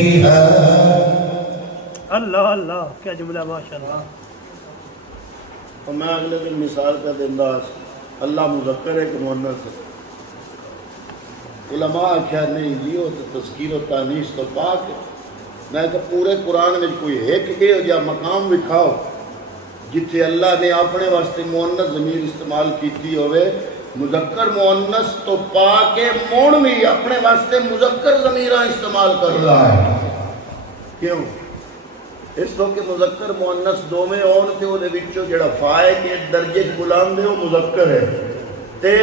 نہیں ہے. اللہ اللہ کیا جملہ ماشاءاللہ. اور میں اگلے دن مثال کا دیندہ اللہ مذکر ہے کہ مؤنث ہے. علماء آخیا نہیں جی وہ تو تذکیر و تانیث تو پاک ہے. میں کہ پورے قرآن میں کوئی ایک یا مقام دکھاؤ جتھے اللہ نے اپنے واسطے مؤنث ضمیر استعمال کیتی ہوئے. مذکر مؤنث تو پاک ہے، مون بھی اپنے واسطے مذکر ضمیراں استعمال کر رہا ہے. کیوں؟ اس تو کہ مذکر مؤنث دوویں ہون تے او دے وچوں جڑا فاعل کے درجے بلند ہے وہ مذکر ہے تے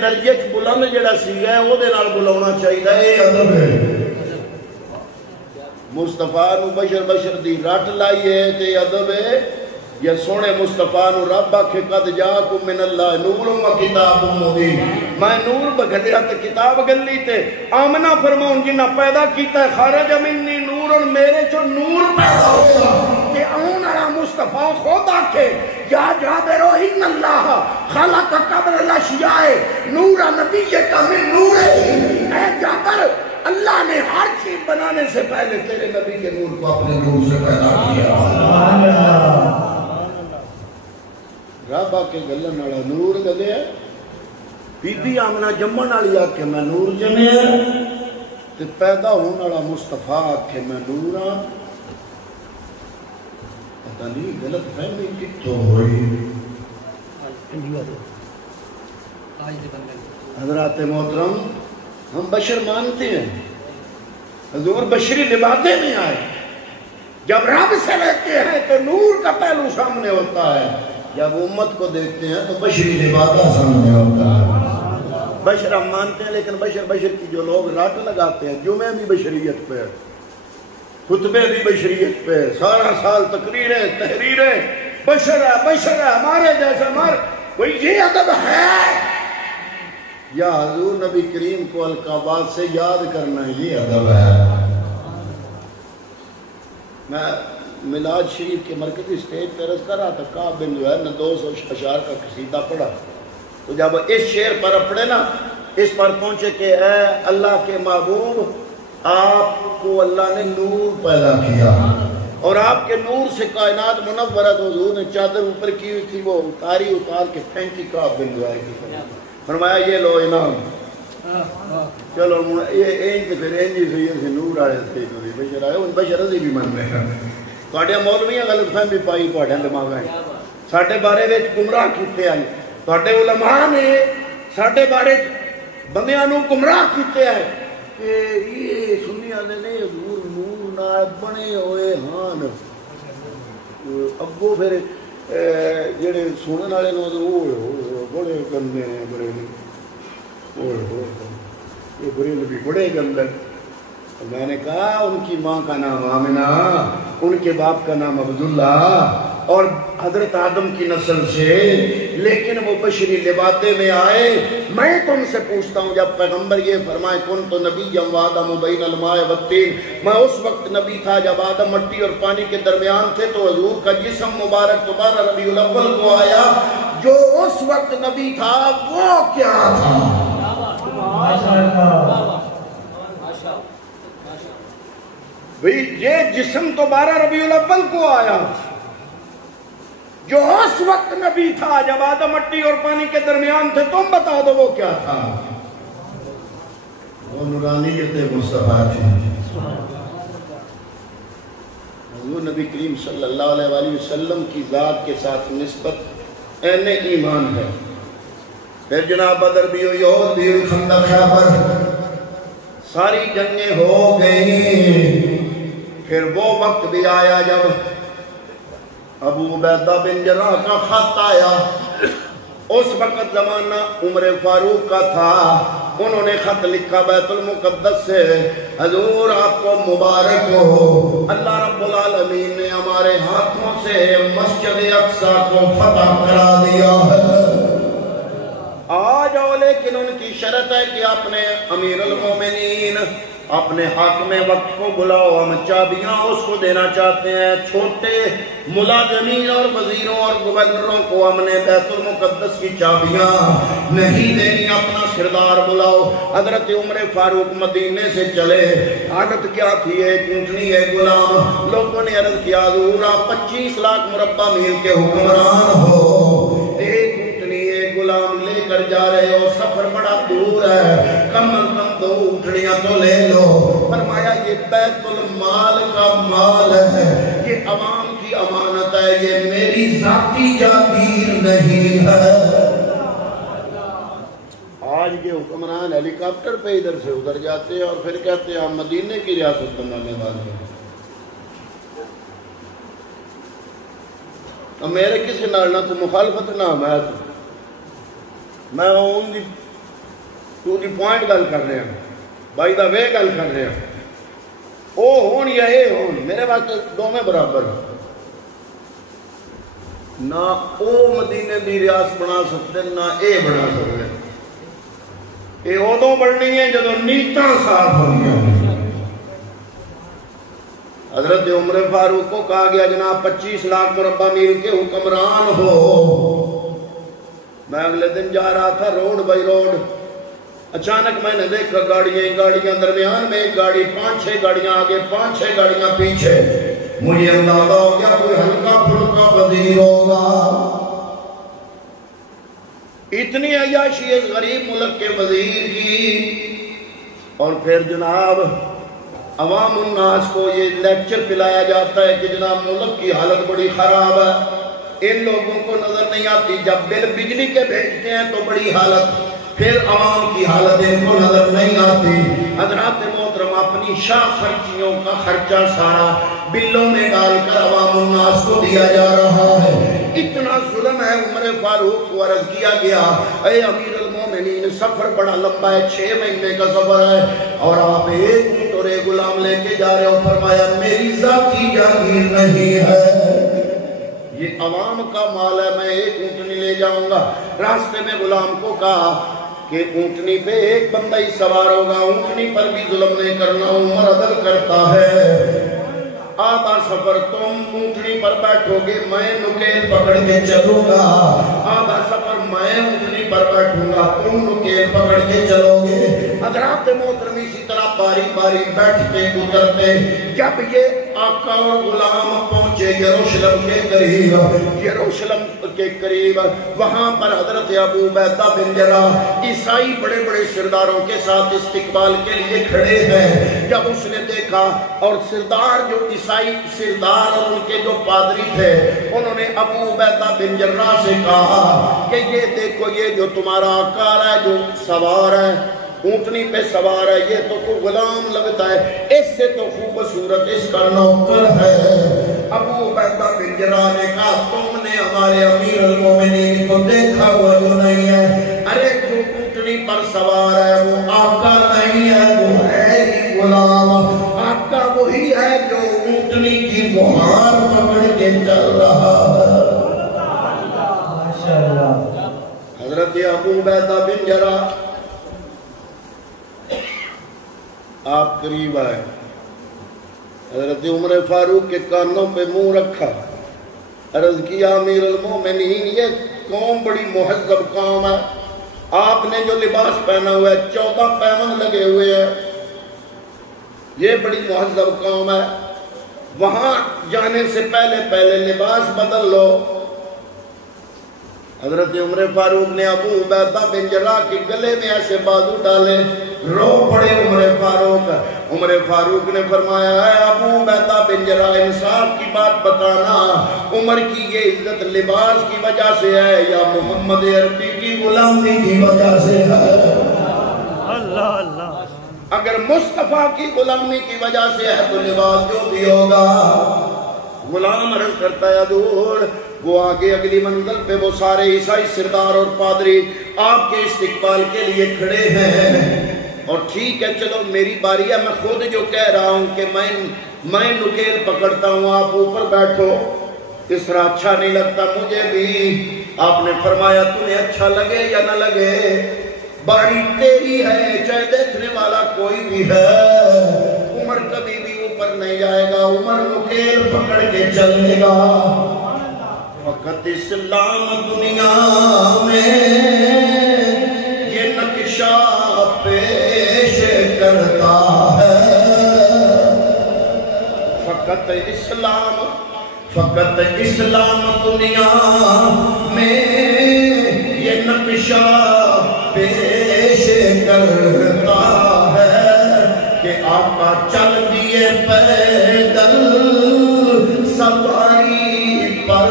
درجے بلند جڑا سیغہ ہے او دے نال بلاونا چاہیے. اے ادب ہے. مصطفیٰ نو بشر بشر دی رٹ لائیے تے ادب ہے. یا سونے مصطفیٰ نو رب آکھے قد جاکم من اللہ نور و کتاب مبین. میں نور بگھڑیا تے کتاب گلی تے آمنہ فرماؤں جنہ پیدا کیتا ہے خارج منی نور میرے چو نور پیدا ہوگا. تے آن والا مصطفیٰ خود آکھے یا جابر ان اللہ خلق قبر الاشیاء نور نبی کا من نور. اے جابر اللہ نے ہر چیز بنانے سے پہلے تیرے نبی کے نور کو اپنے نور سے پیدا کیا. رب آکے گلن والا نور گلے بی بی آمنہ جمن والی آکے میں نور جمے تے پیدا ہونے والا مصطفیٰ آکے میں نور ہاں. پتہ نہیں غلط فہمی کتوں ہوئی. حضرات محترم ہم بشر مانتے ہیں. حضور بشری لبادے میں آئے. جب رب سے لیتے ہیں تو نور کا پہلو سامنے ہوتا ہے. جب امت کو دیکھتے ہیں تو بشری لبادہ سامنے ہوتا ہے. بشر ہم مانتے ہیں لیکن بشر کی جو لوگ رٹ لگاتے ہیں جمعے بھی بشریت پہ، خطبے بھی بشریت پہ، سارا سال تقریریں تحریریں بشر ہے ہمارے جیسا ہمارے. کوئی یہ ادب ہے؟ یا حضور نبی کریم کو القابات سے یاد کرنا یہ ادب ہے. میں میلاد شریف کے مرکزی سٹیج پہ رس کر رہا تھا. کعب بن جو ہے نا 200 اشعار کا قصیدہ پڑھا. تو جب اس شعر پر پڑھے نا اس پر پہنچے کہ اے اللہ کے محبوب آپ کو اللہ نے نور پیدا کیا اور آپ کے نور سے کائنات منورہ. تو حضور نے چادر اوپر کی ہوئی تھی وہ اتار کے پھینکی کعب بن جو ہے کی. فرمایا یہ لو انعام. چلو یہ اینج پھر اینجی سے نور آئے تھے بشر آئے ان بشر ازی بھی من رہے ہیں. تھوڑے مولویاں غلط فہمی پائی تھوڑے دماغ ہے ساڈے بارے وچ گمراہ کیتے ہیں. تھوڑے علماء نے ساڈے بارے بندیاں نو گمراہ کیتے ہیں کہ یہ سنیاں نے حضور نور نال بنے ہوئے ہان. اگوں پھر جڑے سنن والے نو بڑے گندے ہیں بڑے یہ بریلوی بڑے گندے. میں نے کہا ان کی ماں کا نام آمنہ، ان کے باپ کا نام عبداللہ اور حضرت آدم کی نسل سے، لیکن وہ بشری لبادے میں آئے. میں تم سے پوچھتا ہوں جب پیغمبر یہ فرمائے کن تو نبی وآدم بین الماء والطین، میں اس وقت نبی تھا جب آدم مٹی اور پانی کے درمیان تھے. تو حضور کا جسم مبارک دوبارہ ربیع الاول کو آیا. جو اس وقت نبی تھا وہ کیا تھا؟ بھئی یہ جسم تو 12 ربیع الاول کو آیا. جو اس وقت نبی تھا جب آدم مٹی اور پانی کے درمیان تھے تم بتا دو وہ کیا تھا؟ وہ نورانیت مصطفیٰ تھی. حضور نبی کریم صلی اللہ علیہ وآلہ وسلم کی ذات کے ساتھ نسبت عین ایمان ہے. پھر جناب بدر بھی ہوئی اور بھی ہوئی، خندق خیبر ساری جنگیں ہو گئیں. پھر وہ وقت بھی آیا جب ابو عبیدہ بن جراح کا خط آیا. اس وقت زمانہ عمر فاروق کا تھا. انہوں نے خط لکھا بیت المقدس سے، حضور آپ کو مبارک ہو، اللہ رب العالمین نے ہمارے ہاتھوں سے مسجد اقصی کو فتح کرا دیا ہے. آ جاؤ، لیکن ان کی شرط ہے کہ اپنے امیر المومنین اپنے حاکم وقت کو بلاؤ، ہم چابیاں اس کو دینا چاہتے ہیں۔ چھوٹے ملازمین اور وزیروں اور گورنروں کو ہم نے بیت المقدس کی چابیاں نہیں دینی، اپنا سردار بلاؤ۔ حضرت عمر فاروق مدینے سے چلے، عادت کیا تھی؟ ایک اونٹنی ایک غلام۔ لوگوں نے عرض کیا حضور آپ 25 لاکھ مربع میل کے حکمران ہو، ایک اونٹنی ایک غلام لے کر جا رہے ہو، سفر بڑا دور ہے، کم از کم 2 اونٹنیاں تو لے لو۔ فرمایا یہ بیت المال کا مال ہے، یہ عوام کی امانت ہے، یہ میری ذاتی جاگیر نہیں ہے۔ آج کے حکمران ہیلی کاپٹر پہ ادھر سے ادھر جاتے ہیں اور پھر کہتے ہیں ہم مدینے کی ریاست بنانے والے ہیں۔ اب میرے کسی نالنا تو مخالفت نہ میں میں ان دی ٹو دی پوائنٹ گل کر رہے ہیں، بائی دا وے گل کر رہے ہیں۔ او ہون یا اے ہون میرے واسطے دو میں برابر نہ او مدینے دی ریاست بنا سکتے نہ اے بنا سکتے۔ اے ادوں بڑھنی ہے جدو نیتاں صاف ہونی ہیں۔ حضرت عمر فاروق کو کہا گیا جناب 25 لاکھ مربع میل کے حکمران ہو۔ میں اگلے دن جا رہا تھا روڈ بائی روڈ، اچانک میں نے دیکھا گاڑیاں درمیان میں، ایک گاڑی 5-6 گاڑیاں آگے 5-6 گاڑیاں پیچھے۔ مجھے اندازہ ہو گیا کوئی ہلکا پھلکا وزیر ہوگا۔ اتنی عیاشی اس غریب ملک کے وزیر کی، اور پھر جناب عوام الناس کو یہ لیکچر پلایا جاتا ہے کہ جناب ملک کی حالت بڑی خراب ہے۔ ان لوگوں کو نظر نہیں آتی، جب بل بجلی کے بھیجتے ہیں تو بڑی حالت، پھر عوام کی حالت ان کو نظر نہیں آتی۔ حضرات محترم اپنی شاہ خرچیوں کا خرچہ سارا بلوں میں ڈال کر عوام الناس کو دیا جا رہا ہے۔ اتنا ظلم ہے۔ عمر فاروق کو عرض کیا گیا اے امیر المومنین سفر بڑا لمبا ہے، 6 مہینے کا سفر ہے اور آپ ایک اونٹ اور ایک غلام لے کے جا رہے ہو۔ فرمایا میری ذاتی جاگیر نہیں ہے، یہ عوام کا مال ہے، میں ایک اونٹنی لے جاؤں گا۔ راستے میں غلام کو کہا کہ اونٹنی پہ ایک بندہ ہی سوار ہوگا، اونٹنی پر بھی ظلم نہیں کرنا، عمر عدل کرتا ہے۔ آدھا سفر تم اونٹنی پر بیٹھو گے، میں نکیل پکڑ کے چلوں گا، آدھا سفر میں اونٹنی پر بیٹھوں گا، تم نکیل پکڑ کے چلو گے۔ حضرات محترم اسی طرح باری باری بیٹھتے گزرتے، جب یہ آقا اور غلام پہنچے یروشلم کے قریب، وہاں پر حضرت ابو عبیدہ بن جراح عیسائی بڑے بڑے سرداروں کے ساتھ استقبال کے لیے کھڑے ہیں۔ جب اس نے دیکھا اور سردار جو عیسائی سردار اور ان کے جو پادری تھے انہوں نے ابو عبیدہ بن جراح سے کہا کہ یہ دیکھو یہ جو تمہارا آقا ہے جو سوار ہے اونٹنی پہ سوار ہے، یہ تو غلام لگتا ہے، اس سے تو خوبصورت اس کا نوکر ہے۔ ابو عبیدہ بن جراح نے کہا تم نے ہمارے امیر المومنین کو دیکھا ہوا جو نہیں ہے، ارے جو اونٹنی پر سوار ہے وہ آقا نہیں ہے، وہ ہے ہی غلام۔ آقا وہی ہے جو اونٹنی کی مہار پکڑ کے چل رہا ہے۔ حضرت ابو عبیدہ بن جراح آپ قریب آئے، حضرت عمر فاروق کے کانوں پہ منہ رکھا، عرض کیا امیر المومنین یہ قوم بڑی مہذب قوم ہے، آپ نے جو لباس پہنا ہوا ہے 14 پیمن لگے ہوئے ہیں، یہ بڑی مہذب قوم ہے، وہاں جانے سے پہلے لباس بدل لو۔ حضرت عمر فاروق نے ابو عبیدہ بن جراح کے گلے میں ایسے بازو ڈالے، رو پڑے عمر فاروق نے فرمایا ہے ابو عبیدہ بن جراح انصاف کی بات بتانا، عمر کی یہ عزت لباس کی وجہ سے ہے یا محمد عربی کی غلامی کی وجہ سے ہے؟ اللہ اللہ، اگر مصطفیٰ کی غلامی کی وجہ سے ہے تو لباس جو بھی ہوگا۔ غلام عرض کرتا ہے حضور، وہ آگے اگلی منزل پہ وہ سارے عیسائی سردار اور پادری آپ کے استقبال کے لیے کھڑے ہیں، اور ٹھیک ہے چلو میری باری ہے، میں خود جو کہہ رہا ہوں کہ میں نکیل پکڑتا ہوں، آپ اوپر بیٹھو، اس طرح اچھا نہیں لگتا مجھے بھی۔ آپ نے فرمایا تمہیں اچھا لگے یا نہ لگے، باری تیری ہے چاہے دیکھنے والا کوئی بھی ہے، عمر کبھی بھی اوپر نہیں جائے گا، عمر نکیل پکڑ کے چلے گا۔ فقط اسلام دنیا میں یہ نقشہ پیش کرتا ہے، فقط اسلام دنیا میں یہ نقشہ پیش کرتا ہے کہ آقا چل دیے پیدل سواری پر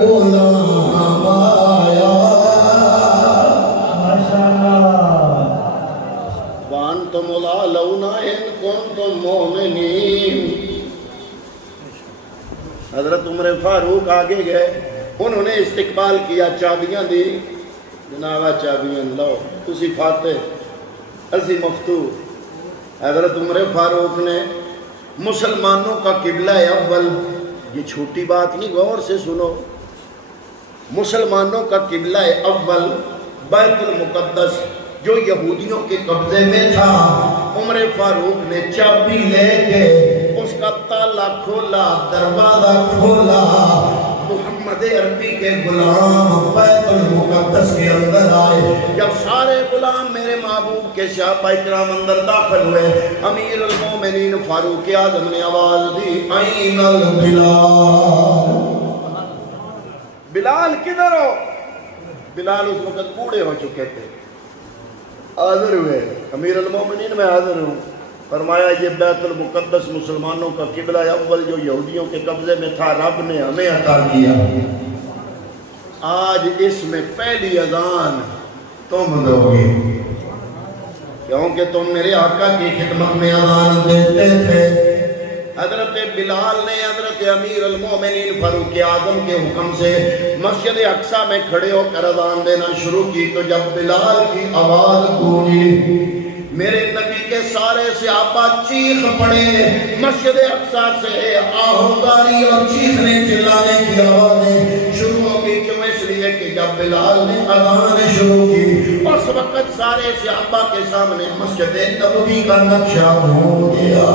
غلام آیا۔ وَأَنْتُمُ الْأَعْلَوْنَ إِن كُنتُم مُؤْمِنِينَ۔ حضرت عمر فاروق آگے گئے، انہوں نے استقبال کیا، چابیاں دی، جناب چابیاں لو، تسی فاتح اسی مفتوح۔ حضرت عمر فاروق نے مسلمانوں کا قبلہ اول، یہ چھوٹی بات نہیں، غور سے سنو، مسلمانوں کا قبلہ اول بیت المقدس جو یہودیوں کے قبضے میں تھا، عمر فاروق نے چابی لے کے اس کا تالا کھولا، دروازہ کھولا، محمد عربی کے غلام بیت المقدس کے اندر آئے۔ جب سارے غلام میرے محبوب کے صحابہ کرام اندر داخل ہوئے، امیر المومنین فاروق اعظم نے آواز دی، این البلال، بلال کدھر ہو؟ بلال اس وقت بوڑھے ہو چکے تھے، حاضر ہوئے، امیر المومنین میں حاضر ہوں۔ فرمایا یہ بیت المقدس مسلمانوں کا قبلہ اول جو یہودیوں کے قبضے میں تھا، رب نے ہمیں عطا کیا، آج اس میں پہلی اذان تم دو گے، کیونکہ تم میرے آقا کی خدمت میں اذان دیتے تھے۔ حضرت بلال نے حضرت امیر المومنین فاروق اعظم کے حکم سے مسجد اقصی میں کھڑے ہو کر اذان دینا شروع کی، تو جب بلال کی آواز گونجی، میرے نبی کے سارے صحابہ چیخ پڑے، مسجد اقصی سے آہنگاری اور چیخنے چلانے کی آوازیں شروع ہو گئی۔ کیوں؟ اس لیے کہ جب بلال نے اذان شروع کی، اس وقت سارے صحابہ کے سامنے مسجد نبوی کا نقشہ ہو گیا۔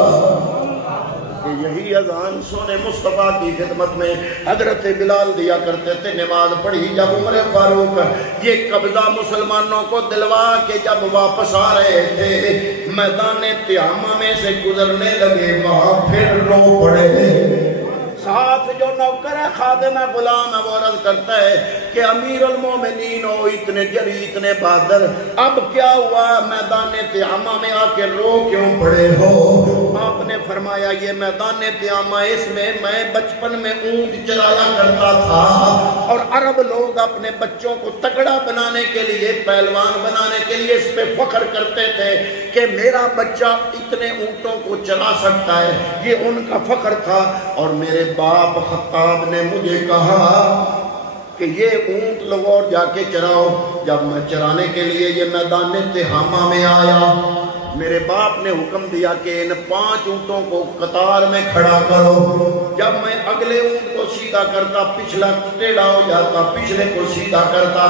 یہی اذان سونے مصطفیٰ کی خدمت میں حضرت بلال دیا کرتے تھے۔ نماز پڑھی جب عمر فاروق یہ قبضہ مسلمانوں کو دلوا کے جب واپس آ رہے تھے، میدان تیامہ میں سے گزرنے لگے، وہاں پھر رو پڑے۔ ساتھ جو نوکر ہے، خادم ہے، غلام ہے، وہ عرض کرتا ہے کہ امیر المومنین ہو، اتنے جری، اتنے بہادر، اب کیا ہوا؟ میدان تیامہ میں آ کے رو کیوں پڑے ہو؟ آپ نے فرمایا یہ میدان تیامہ، اس میں میں بچپن میں اونٹ چرایا کرتا تھا، اور عرب لوگ اپنے بچوں کو تگڑا بنانے کے لیے، پہلوان بنانے کے لیے اس پہ فخر کرتے تھے کہ میرا بچہ اتنے اونٹوں کو چلا سکتا ہے، یہ ان کا فخر تھا۔ اور میرے باپ خطاب نے مجھے کہا کہ یہ اونٹ لوگ اور جا کے چراؤ۔ جب میں چرانے کے لیے یہ میدان تہامہ میں آیا، میرے باپ نے حکم دیا کہ ان 5 اونٹوں کو قطار میں کھڑا کرو۔ جب میں اگلے اونٹ کو سیدھا کرتا، پچھلا ٹیڑھا ہو جاتا، پچھلے کو سیدھا کرتا،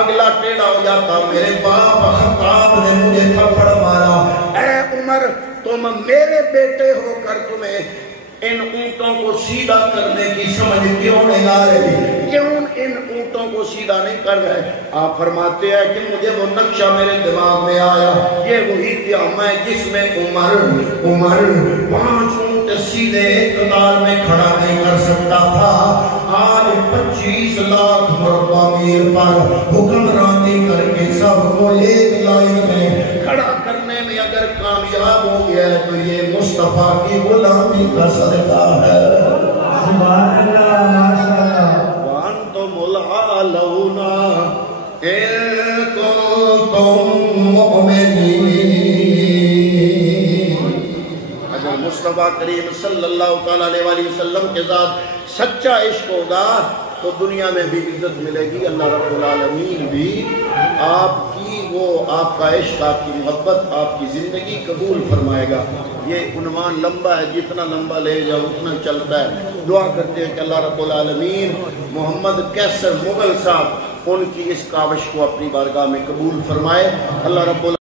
اگلا ٹیڑھا ہو جاتا، میرے باپ خطاب نے مجھے تھپڑ مارا، اے عمر، تم میرے بیٹے ہو کر تمہیں ان اونٹوں کو سیدھا کرنے کی سمجھ کیوں نہیں آ رہی؟ کیوں ان اونٹوں کو سیدھا نہیں کر رہے؟ آپ فرماتے ہیں کہ مجھے وہ نقشہ میرے دماغ میں آیا، یہ وہی قیامہ ہے جس میں عمر 5 اونٹ سیدھے قطار میں کھڑا نہیں کر سکتا تھا۔ آج 25 لاکھ مربع میل پر حکمرانی کر کے سب کو ایک لائن میں کھڑا کرنے میں اگر کامیاب ہو گیا ہے تو یہ مصطفیٰ کی غلامی کا صدقہ ہے۔ سبحان اللہ، ماشاءاللہ۔ وَأَنْتُمُ الْأَعْلَوْنَ إِن كُنتُم مُؤْمِنِينَ۔ اگر مصطفیٰ کریم صلی اللہ علیہ وآلہ وسلم کے ساتھ سچا عشق ہوگا تو دنیا میں بھی عزت ملے گی، اللہ رب العالمین بھی آپ کی آپ کا عشق، آپ کی محبت، آپ کی زندگی قبول فرمائے گا۔ یہ عنوان لمبا ہے، جتنا لمبا لے جاؤ اتنا چلتا ہے۔ دعا کرتے ہیں کہ اللہ رب العالمین محمد کیسر مغل صاحب ان کی اس کاوش کو اپنی بارگاہ میں قبول فرمائے۔ اللہ رب